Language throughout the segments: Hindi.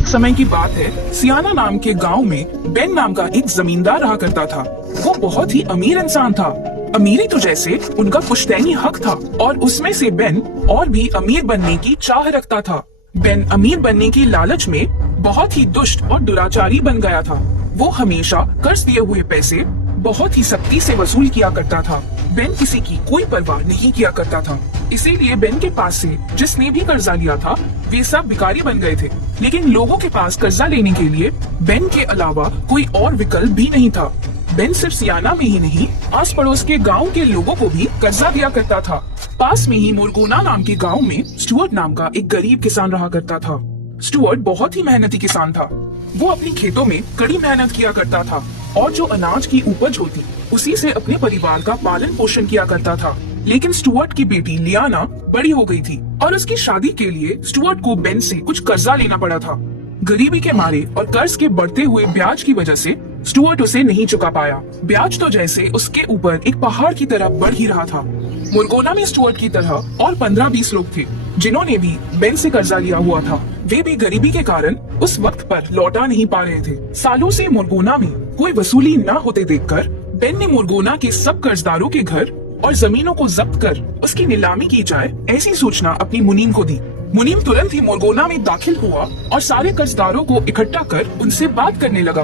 एक समय की बात है, सियाना नाम के गांव में बेन नाम का एक जमींदार रहा करता था। वो बहुत ही अमीर इंसान था। अमीरी तो जैसे उनका पुश्तैनी हक था और उसमें से बेन और भी अमीर बनने की चाह रखता था। बेन अमीर बनने की लालच में बहुत ही दुष्ट और दुराचारी बन गया था। वो हमेशा कर्ज दिए हुए पैसे बहुत ही सख्ती से वसूल किया करता था। बेन किसी की कोई परवाह नहीं किया करता था। इसीलिए बेन के पास से जिसने भी कर्जा लिया था वे सब भिखारी बन गए थे। लेकिन लोगों के पास कर्जा लेने के लिए बेन के अलावा कोई और विकल्प भी नहीं था। बेन सिर्फ सियाना में ही नहीं, आस पड़ोस के गांव के लोगों को भी कर्जा दिया करता था। पास में ही मुरगुना नाम के गांव में स्टुअर्ट नाम का एक गरीब किसान रहा करता था। स्टुअर्ट बहुत ही मेहनती किसान था। वो अपनी खेतों में कड़ी मेहनत किया करता था और जो अनाज की उपज होती उसी से अपने परिवार का पालन पोषण किया करता था। लेकिन स्टुअर्ट की बेटी लियाना बड़ी हो गई थी और उसकी शादी के लिए स्टुअर्ट को बेन से कुछ कर्जा लेना पड़ा था। गरीबी के मारे और कर्ज के बढ़ते हुए ब्याज की वजह से स्टुअर्ट उसे नहीं चुका पाया। ब्याज तो जैसे उसके ऊपर एक पहाड़ की तरह बढ़ ही रहा था। मुरगोना में स्टुअर्ट की तरह और 15-20 लोग थे जिन्होंने भी बेन से कर्जा लिया हुआ था। वे भी गरीबी के कारण उस वक्त पर लौटा नहीं पा रहे थे। सालों से मुरगोना में कोई वसूली न होते देखकर बेन ने मुरगोना के सब कर्जदारों के घर और जमीनों को जब्त कर उसकी नीलामी की जाए, ऐसी सूचना अपनी मुनीम को दी। मुनीम तुरंत ही मुरगोना में दाखिल हुआ और सारे कर्जदारों को इकट्ठा कर उनसे बात करने लगा।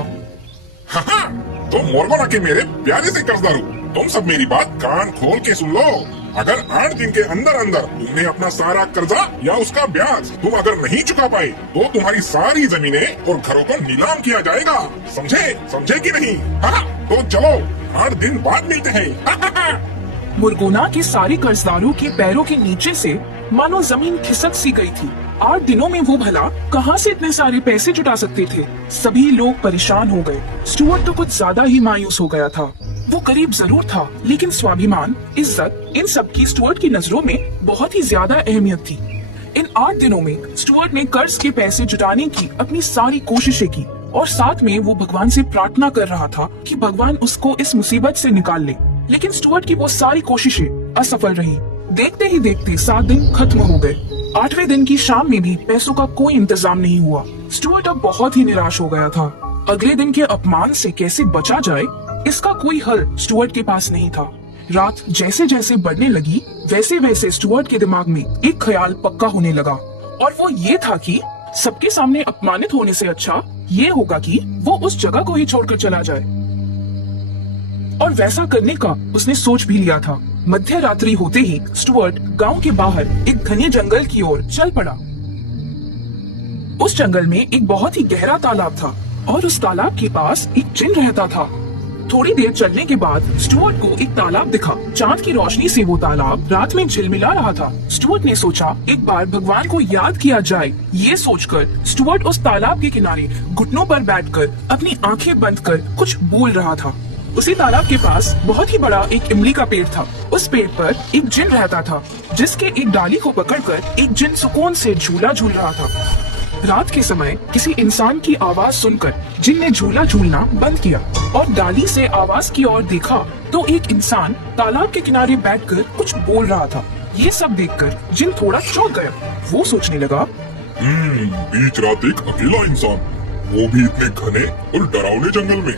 तो मुरगोना के मेरे प्यारे से कर्जदारों, तुम सब मेरी बात कान खोल के सुन लो। अगर 8 दिन के अंदर अंदर तुमने अपना सारा कर्जा या उसका ब्याज तुम अगर नहीं चुका पाए तो तुम्हारी सारी जमीनें और घरों को नीलाम किया जाएगा। समझे कि नहीं? हाँ, तो चलो 8 दिन बाद मिलते हैं। मुरगोना के सारे कर्जदारों के पैरों के नीचे से मानो जमीन खिसक सी गई थी। 8 दिनों में वो भला कहां से इतने सारे पैसे जुटा सकते थे? सभी लोग परेशान हो गए। स्टुअर्ट तो कुछ ज्यादा ही मायूस हो गया था। वो गरीब जरूर था, लेकिन स्वाभिमान, इज्जत, इन सब की स्टुअर्ट की नजरों में बहुत ही ज्यादा अहमियत थी। इन 8 दिनों में स्टुअर्ट ने कर्ज के पैसे जुटाने की अपनी सारी कोशिशें की और साथ में वो भगवान से प्रार्थना कर रहा था कि भगवान उसको इस मुसीबत से निकाल ले। लेकिन स्टुअर्ट की वो सारी कोशिशें असफल रही। देखते ही देखते 7 दिन खत्म हो गए। 8वें दिन की शाम में भी पैसों का कोई इंतजाम नहीं हुआ। स्टुअर्ट अब बहुत ही निराश हो गया था। अगले दिन के अपमान से कैसे बचा जाए, इसका कोई हल स्टुअर्ट के पास नहीं था। रात जैसे जैसे बढ़ने लगी वैसे वैसे स्टुअर्ट के दिमाग में एक ख्याल पक्का होने लगा और वो ये था कि सबके सामने अपमानित होने से अच्छा ये होगा कि वो उस जगह को ही छोड़कर चला जाए। और वैसा करने का उसने सोच भी लिया था। मध्य रात्रि होते ही स्टुअर्ट गांव के बाहर एक घने जंगल की ओर चल पड़ा। उस जंगल में एक बहुत ही गहरा तालाब था और उस तालाब के पास एक जिन रहता था। थोड़ी देर चलने के बाद स्टुअर्ट को एक तालाब दिखा। चांद की रोशनी से वो तालाब रात में झिलमिला रहा था। स्टुअर्ट ने सोचा एक बार भगवान को याद किया जाए। ये सोचकर स्टुअर्ट उस तालाब के किनारे घुटनों पर बैठकर अपनी आंखें बंद कर कुछ बोल रहा था। उसी तालाब के पास बहुत ही बड़ा एक इमली का पेड़ था। उस पेड़ पर एक जिन रहता था जिसके एक डाली को पकड़कर एक जिन सुकून से झूला झूल रहा था। रात के समय किसी इंसान की आवाज सुनकर जिन ने झूला झूलना बंद किया और डाली से आवाज की ओर देखा तो एक इंसान तालाब के किनारे बैठकर कुछ बोल रहा था। ये सब देखकर जिन थोड़ा चौंक गया। वो सोचने लगा, बीच रात एक अकेला इंसान, वो भी इतने घने और डरावने जंगल में।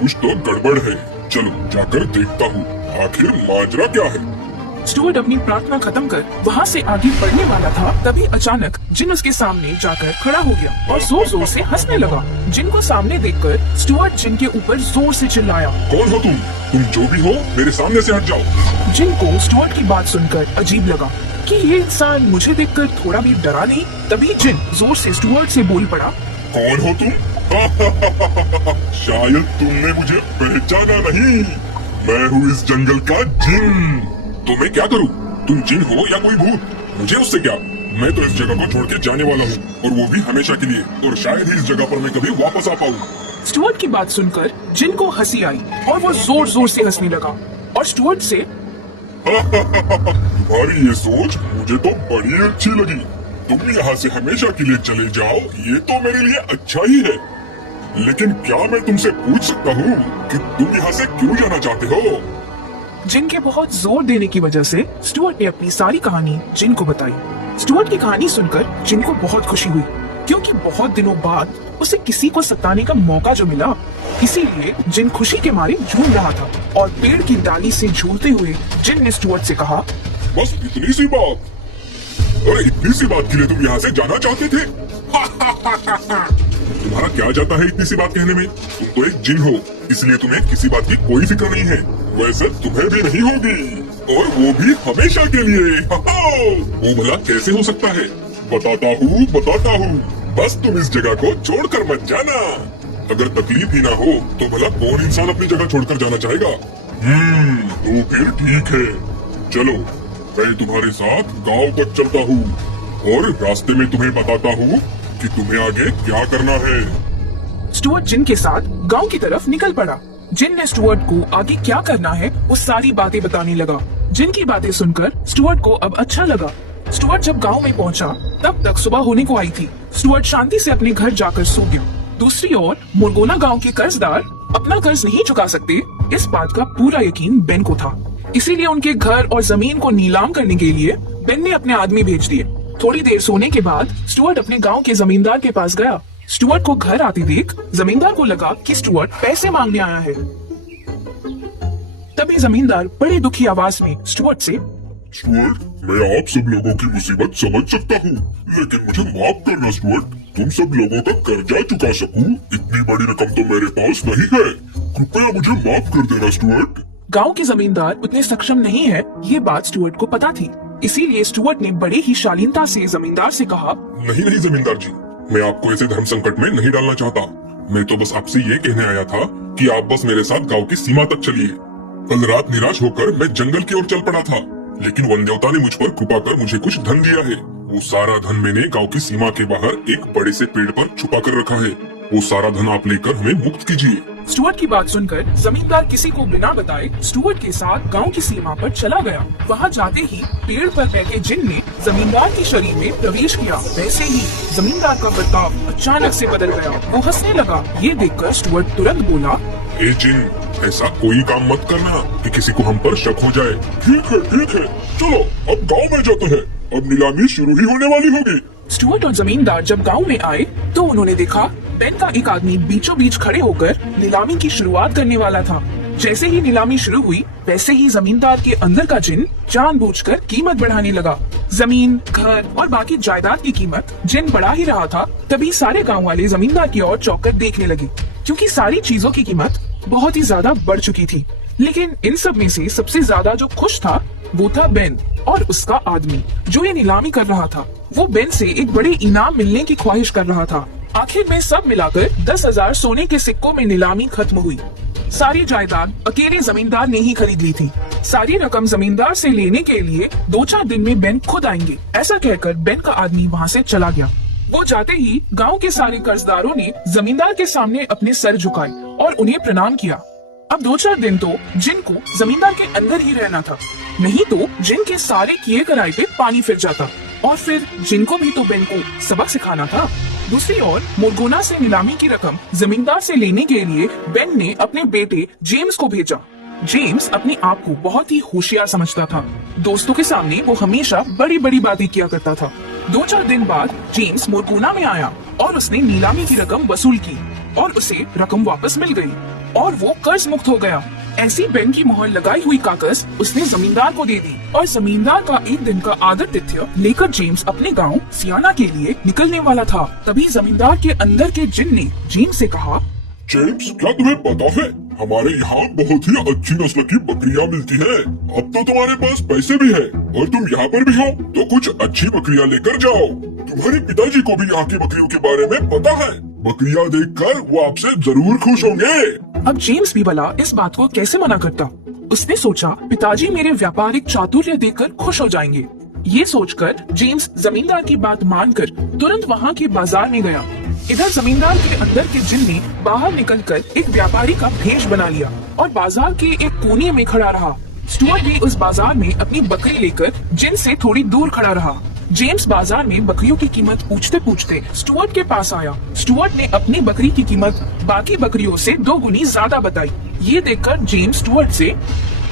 कुछ तो गड़बड़ है। चलो जाकर देखता हूँ आखिर माजरा क्या है। स्टुअर्ट अपनी प्रार्थना खत्म कर वहाँ से आगे बढ़ने वाला था, तभी अचानक जिन उसके सामने जाकर खड़ा हो गया और जोर जोर से हंसने लगा। जिन को सामने देखकर स्टुअर्ट जिन के ऊपर जोर से चिल्लाया, कौन हो तुम जो भी हो मेरे सामने से हट जाओ। जिन को स्टुअर्ट की बात सुनकर अजीब लगा कि ये इंसान मुझे देखकर थोड़ा भी डरा नहीं। तभी जिन जोर से स्टुअर्ट से बोल पड़ा, कौन हो तुम? शायद तुमने मुझे पहचाना नहीं। मैं हूँ इस जंगल का जिन। तो मैं क्या करूँ? तुम जिन हो या कोई भूत, मुझे उससे क्या? मैं तो इस जगह को छोड़ के जाने वाला हूँ और वो भी हमेशा के लिए, और शायद ही इस जगह पर मैं कभी वापस आ पाऊँ। स्टुअर्ट की बात सुनकर जिन को हंसी आई और वो जोर जोर से हंसने लगा और स्टुअर्ट से, तुम्हारी ये सोच मुझे तो बड़ी अच्छी लगी। तुम यहाँ से हमेशा के लिए चले जाओ, ये तो मेरे लिए अच्छा ही है। लेकिन क्या मैं तुमसे पूछ सकता हूँ कि तुम यहाँ से क्यों जाना चाहते हो? जिन के बहुत जोर देने की वजह से स्टुअर्ट ने अपनी सारी कहानी जिन को बताई। स्टुअर्ट की कहानी सुनकर जिन को बहुत खुशी हुई क्योंकि बहुत दिनों बाद उसे किसी को सताने का मौका जो मिला, इसीलिए जिन खुशी के मारे झूम रहा था और पेड़ की डाली से झूलते हुए जिन ने स्टुअर्ट से कहा, बस इतनी सी बात? अरे इतनी सी बात के लिए तुम यहाँ से जाना चाहते थे? तुम्हारा क्या जाता है इतनी सी बात कहने में? तुम तो एक जिन हो, इसलिए तुम्हें किसी बात की कोई फिक्र नहीं है। वैसे तुम्हें भी नहीं होगी, और वो भी हमेशा के लिए। वो भला कैसे हो सकता है? बताता हूँ। बस तुम इस जगह को छोड़कर मत जाना। अगर तकलीफ ही ना हो तो भला कौन इंसान अपनी जगह छोड़कर जाना चाहेगा? तो फिर ठीक है, चलो मैं तुम्हारे साथ गांव तक चलता हूँ और रास्ते में तुम्हें बताता हूँ कि तुम्हें आगे क्या करना है। स्टुअर्ट जिन के साथ गांव की तरफ निकल पड़ा। जिन ने स्टुअर्ट को आगे क्या करना है वो सारी बातें बताने लगा। जिन की बातें सुनकर स्टुअर्ट को अब अच्छा लगा। स्टुअर्ट जब गांव में पहुंचा तब तक सुबह होने को आई थी। स्टुअर्ट शांति से अपने घर जाकर सो गया। दूसरी ओर मोरगोना गांव के कर्जदार अपना कर्ज नहीं चुका सकते, इस बात का पूरा यकीन बेन को था। इसीलिए उनके घर और जमीन को नीलाम करने के लिए बेन ने अपने आदमी भेज दिए। थोड़ी देर सोने के बाद स्टुअर्ट अपने गांव के जमींदार के पास गया। स्टुअर्ट को घर आते देख जमींदार को लगा कि स्टुअर्ट पैसे मांगने आया है। तभी जमींदार बड़े दुखी आवाज में स्टुअर्ट से, स्टुअर्ट, मैं आप सब लोगों की मुसीबत समझ सकता हूँ, लेकिन मुझे माफ करना स्टुअर्ट। तुम सब लोगों का कर्जा चुका सकूं, इतनी बड़ी रकम तो मेरे पास नहीं है। कृपया मुझे माफ कर देना स्टुअर्ट। गांव के जमींदार उतने सक्षम नहीं है, ये बात स्टुअर्ट को पता थी। इसीलिए स्टुअर्ट ने बड़े ही शालीनता से जमींदार से कहा, नहीं जमींदार जी, मैं आपको ऐसे धर्म संकट में नहीं डालना चाहता। मैं तो बस आपसे ये कहने आया था कि आप बस मेरे साथ गांव की सीमा तक चलिए। कल रात निराश होकर मैं जंगल की ओर चल पड़ा था, लेकिन वन देवता ने मुझ पर कृपा कर मुझे कुछ धन दिया है। वो सारा धन मैंने गांव की सीमा के बाहर एक बड़े से पेड़ पर छुपा कर रखा है। वो सारा धन आप लेकर हमें मुक्त कीजिए। स्टुअर्ट की बात सुनकर जमींदार किसी को बिना बताए स्टुअर्ट के साथ गांव की सीमा पर चला गया। वहां जाते ही पेड़ पर बैठे जिन ने जमींदार के शरीर में प्रवेश किया। वैसे ही जमींदार का बर्ताव अचानक से बदल गया। वो हंसने लगा। ये देखकर स्टुअर्ट तुरंत बोला, ए जिन, ऐसा कोई काम मत करना कि किसी को हम पर शक हो जाए। ठीक है, चलो अब गांव में जाते हैं। अब नीलामी शुरू ही होने वाली होगी। स्टुअर्ट और जमींदार जब गांव में आए तो उन्होंने देखा बेन का एक आदमी बीचों बीच खड़े होकर नीलामी की शुरुआत करने वाला था। जैसे ही नीलामी शुरू हुई वैसे ही जमींदार के अंदर का जिन जानबूझकर कीमत बढ़ाने लगा। जमीन, घर और बाकी जायदाद की कीमत जिन बढ़ा ही रहा था। तभी सारे गांव वाले जमींदार की ओर चौंक देखने लगे, क्योंकि सारी चीजों की कीमत बहुत ही ज्यादा बढ़ चुकी थी। लेकिन इन सब में से सबसे ज्यादा जो खुश था वो था बेन और उसका आदमी जो ये नीलामी कर रहा था। वो बेन से एक बड़े इनाम मिलने की ख्वाहिश कर रहा था। आखिर में सब मिलाकर 10,000 सोने के सिक्कों में नीलामी खत्म हुई। सारी जायदाद अकेले जमींदार ने ही खरीद ली थी। सारी रकम जमींदार से लेने के लिए 2-4 दिन में बेन खुद आएंगे। ऐसा कहकर बेन का आदमी वहाँ से चला गया। वो जाते ही गांव के सारे कर्जदारों ने जमींदार के सामने अपने सर झुकाए और उन्हें प्रणाम किया। अब 2-4 दिन तो जिन को जमींदार के अंदर ही रहना था, नहीं तो जिन के सारे किए कराए पे पानी फिर जाता और फिर जिन को भी तो बेन को सबक सिखाना था। दूसरी ओर मोरगोना से नीलामी की रकम जमींदार से लेने के लिए बेन ने अपने बेटे जेम्स को भेजा। जेम्स अपने आप को बहुत ही होशियार समझता था। दोस्तों के सामने वो हमेशा बड़ी बड़ी बातें किया करता था। 2-4 दिन बाद जेम्स मोरगोना में आया और उसने नीलामी की रकम वसूल की और उसे रकम वापस मिल गई और वो कर्ज मुक्त हो गया। ऐसी बेन की मोहर लगाई हुई कागज उसने जमींदार को दे दी और जमींदार का एक दिन का आतिथ्य लेकर जेम्स अपने गांव सियाना के लिए निकलने वाला था। तभी जमींदार के अंदर के जिन ने जेम्स से कहा, जेम्स, क्या तुम्हें पता है हमारे यहाँ बहुत ही अच्छी नस्ल की बकरियाँ मिलती हैं। अब तो तुम्हारे पास पैसे भी है और तुम यहाँ पर भी हो, तो कुछ अच्छी बकरियाँ लेकर जाओ। तुम्हारे पिताजी को भी यहाँ की बकरियों के बारे में पता है। बकरियाँ देखकर वो आपसे जरूर खुश होंगे। अब जेम्स भी भला इस बात को कैसे मना करता। उसने सोचा पिताजी मेरे व्यापारिक चातुर्य देखकर खुश हो जाएंगे। ये सोचकर जेम्स जमींदार की बात मानकर तुरंत वहाँ के बाजार में गया। इधर जमींदार के अंदर के जिन ने बाहर निकलकर एक व्यापारी का भेष बना लिया और बाजार के एक कोने में खड़ा रहा। स्टुअर्ट भी उस बाजार में अपनी बकरी लेकर जिन से थोड़ी दूर खड़ा रहा। जेम्स बाजार में बकरियों की कीमत पूछते पूछते स्टुअर्ट के पास आया। स्टुअर्ट ने अपनी बकरी की कीमत बाकी बकरियों से 2 गुनी ज्यादा बताई। ये देखकर जेम्स स्टुअर्ट से,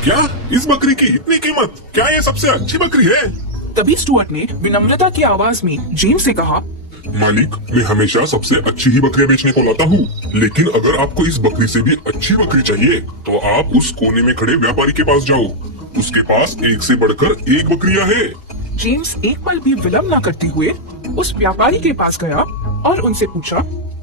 क्या इस बकरी की इतनी कीमत? क्या ये सबसे अच्छी बकरी है? तभी स्टुअर्ट ने विनम्रता की आवाज में जेम्स से कहा, मालिक, मैं हमेशा सबसे अच्छी ही बकरियां बेचने को लाता हूँ, लेकिन अगर आपको इस बकरी से भी अच्छी बकरी चाहिए तो आप उस कोने में खड़े व्यापारी के पास जाओ। उसके पास एक से बढ़कर एक बकरियां है। जेम्स एक पल भी विलंब न करते हुए उस व्यापारी के पास गया और उनसे पूछा,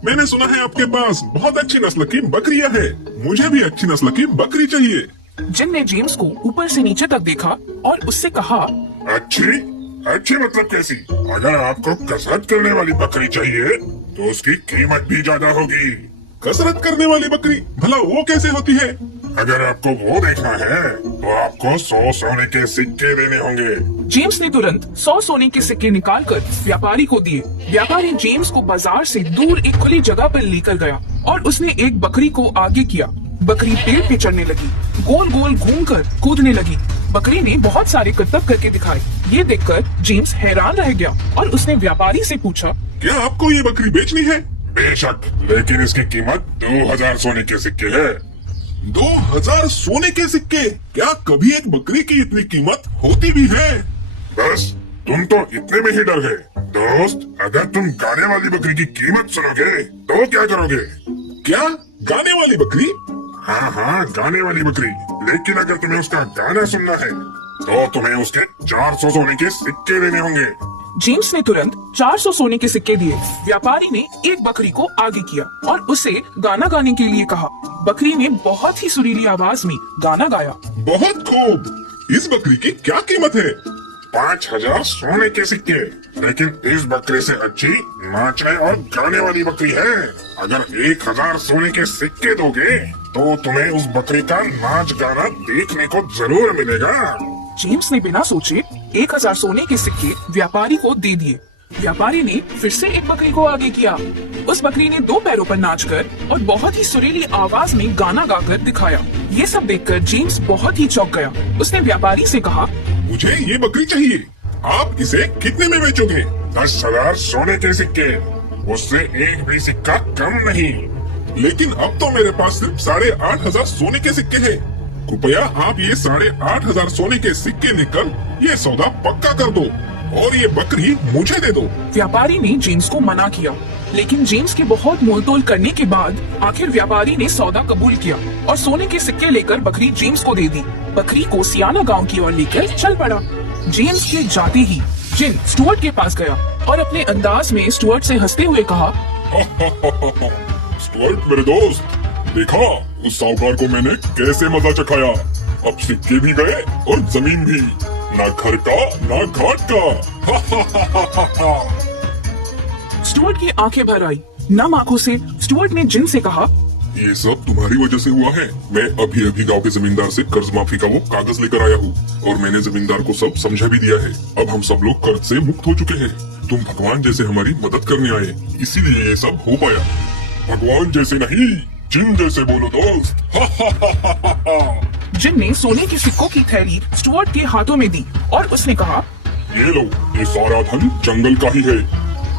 मैंने सुना है आपके पास बहुत अच्छी नस्ल की बकरियां है, मुझे भी अच्छी नस्ल की बकरी चाहिए। जिन ने जेम्स को ऊपर से नीचे तक देखा और उससे कहा, अच्छी अच्छी मतलब कैसी? अगर आपको कसरत करने वाली बकरी चाहिए तो उसकी कीमत भी ज्यादा होगी। कसरत करने वाली बकरी, भला वो कैसे होती है? अगर आपको वो देखना है तो आपको 100 सोने के सिक्के देने होंगे। जेम्स ने तुरंत 100 सोने के सिक्के निकालकर व्यापारी को दिए। व्यापारी जेम्स को बाजार से दूर एक खुली जगह पर लेकर गया और उसने एक बकरी को आगे किया। बकरी पेड़ पे चढ़ने लगी, गोल गोल घूमकर कूदने लगी। बकरी ने बहुत सारे करतब करके दिखाए। ये देखकर जेम्स हैरान रह गया और उसने व्यापारी से पूछा, क्या आपको ये बकरी बेचनी है? बेशक, लेकिन इसकी कीमत 2000 सोने के सिक्के है। 2000 सोने के सिक्के? क्या कभी एक बकरी की इतनी कीमत होती भी है? बस तुम तो इतने में ही डर गए। दोस्त, अगर तुम गाने वाली बकरी की कीमत सुनोगे तो क्या करोगे? क्या गाने वाली बकरी? हाँ हाँ, गाने वाली बकरी। लेकिन अगर तुम्हें उसका गाना सुनना है तो तुम्हें उसके 400 सोने के सिक्के देने होंगे। जेम्स ने तुरंत 400 सोने के सिक्के दिए। व्यापारी ने एक बकरी को आगे किया और उसे गाना गाने के लिए कहा। बकरी ने बहुत ही सुरीली आवाज में गाना गाया। बहुत खूब। इस बकरी की क्या कीमत है? 5000 सोने के सिक्के। लेकिन इस बकरी से अच्छी नाचने और गाने वाली बकरी है। अगर 1000 सोने के सिक्के दोगे तो तुम्हें उस बकरी का नाच गाना देखने को जरूर मिलेगा। जेम्स ने बिना सोचे 1000 सोने के सिक्के व्यापारी को दे दिए। व्यापारी ने फिर से एक बकरी को आगे किया। उस बकरी ने 2 पैरों पर नाचकर और बहुत ही सुरीली आवाज में गाना गाकर दिखाया। ये सब देखकर जेम्स बहुत ही चौंक गया। उसने व्यापारी से कहा, मुझे ये बकरी चाहिए। आप इसे कितने में बेचोगे? 10,000 सोने के सिक्के। उससे एक भी सिक्का कम नहीं। लेकिन अब तो मेरे पास सिर्फ 8,500 सोने के सिक्के हैं। कृपया आप ये 8,500 सोने के सिक्के निकल ये सौदा पक्का कर दो और ये बकरी मुझे दे दो। व्यापारी ने जेम्स को मना किया, लेकिन जेम्स के बहुत मोलतोल करने के बाद आखिर व्यापारी ने सौदा कबूल किया और सोने के सिक्के लेकर बकरी जेम्स को दे दी। बकरी को सियाना गांव की ओर लेकर चल पड़ा। जेम्स के जाते ही जिन स्टुअर्ट के पास गया और अपने अंदाज में स्टुअर्ट से हंसते हुए कहा, स्टुअर्ट मेरे दोस्त, देखा उस साहूकार को मैंने कैसे मजा चखाया। अब सिक्के भी गए और जमीन भी, ना घर का ना घाट का। स्टुअर्ट की आंखें भर आई। नम आंखों से स्टुअर्ट ने जिन से कहा, ये सब तुम्हारी वजह से हुआ है। मैं अभी अभी गांव के जमींदार से कर्ज माफी का वो कागज लेकर आया हूँ और मैंने जमींदार को सब समझा भी दिया है। अब हम सब लोग कर्ज से मुक्त हो चुके हैं। तुम भगवान जैसे हमारी मदद करने आए, इसीलिए ये सब हो पाया। भगवान जैसे नहीं, जिन जैसे बोलो दोस्त। जिन ने सोने के सिक्कों की थैली स्टुअर्ट के हाथों में दी और उसने कहा, ये लो, ये सारा धन जंगल का ही है।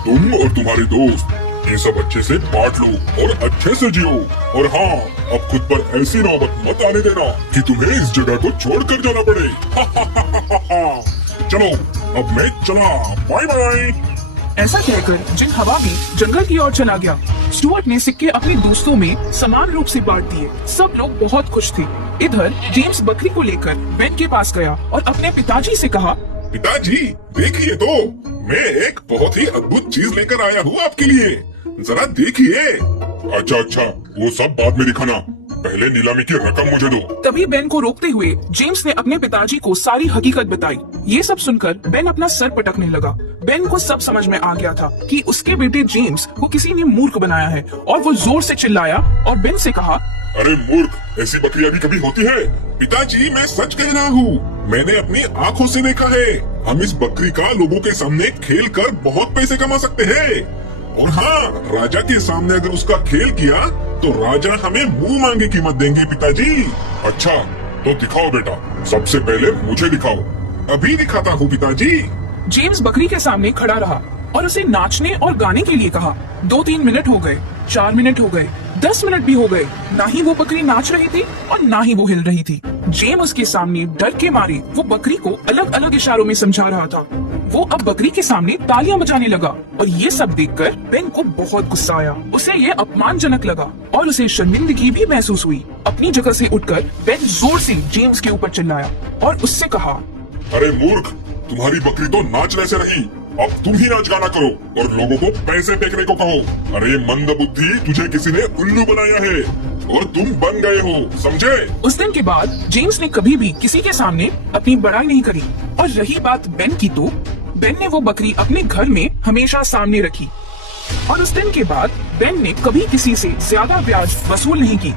तुम और तुम्हारे दोस्त ये सब अच्छे से बांट लो और अच्छे से जियो। और हाँ, अब खुद पर ऐसी नौबत मत आने देना कि तुम्हें इस जगह को छोड़कर जाना पड़े। चलो, अब मैं चला, बाय बाय। ऐसा कहकर जिन हवा में जंगल की ओर चला गया। स्टुअर्ट ने सिक्के अपने दोस्तों में समान रूप से बांट दिए। सब लोग बहुत खुश थे। इधर जेम्स बकरी को लेकर बेन के पास गया और अपने पिताजी से कहा, पिताजी देखिए तो, मैं एक बहुत ही अद्भुत चीज लेकर आया हूँ आपके लिए, जरा देखिए। अच्छा, वो सब बाद में दिखाना, पहले नीलामी की रकम मुझे दो। तभी बेन को रोकते हुए जेम्स ने अपने पिताजी को सारी हकीकत बताई। ये सब सुनकर बेन अपना सर पटकने लगा। बेन को सब समझ में आ गया था कि उसके बेटे जेम्स को किसी ने मूर्ख बनाया है और वो जोर से चिल्लाया और बेन से कहा, अरे मूर्ख, ऐसी बकरियां भी कभी होती है? पिताजी, मैं सच कह रहा हूँ, मैंने अपनी आंखों से देखा है। हम इस बकरी का लोगों के सामने खेल कर बहुत पैसे कमा सकते हैं। और हाँ, राजा के सामने अगर उसका खेल किया तो राजा हमें मुंह मांगी कीमत देंगे पिताजी। अच्छा, तो दिखाओ बेटा, सबसे पहले मुझे दिखाओ। अभी दिखाता हूँ पिताजी। जेम्स बकरी के सामने खड़ा रहा और उसे नाचने और गाने के लिए कहा। 2-3 मिनट हो गए, 4 मिनट हो गए, 10 मिनट भी हो गए। ना ही वो बकरी नाच रही थी और ना ही वो हिल रही थी। जेम्स उसके सामने डर के मारे वो बकरी को अलग अलग इशारों में समझा रहा था। वो अब बकरी के सामने तालियां बजाने लगा और ये सब देखकर बेन को बहुत गुस्सा आया। उसे ये अपमानजनक लगा और उसे शर्मिंदगी भी महसूस हुई। अपनी जगह से उठकर बेन जोर से जेम्स के ऊपर चिल्लाया और उससे कहा, अरे मूर्ख, तुम्हारी बकरी तो नाचने से रही, अब तुम ही नाच गाना करो और लोगों को पैसे फेंकने को कहो। अरे मंद बुद्धि, तुझे किसी ने उल्लू बनाया है और तुम बन गए हो, समझे? उस दिन के बाद जेम्स ने कभी भी किसी के सामने अपनी बड़ाई नहीं करी। और रही बात बेन की, तो बेन ने वो बकरी अपने घर में हमेशा सामने रखी और उस दिन के बाद बेन ने कभी किसी से ज्यादा ब्याज वसूल नहीं की।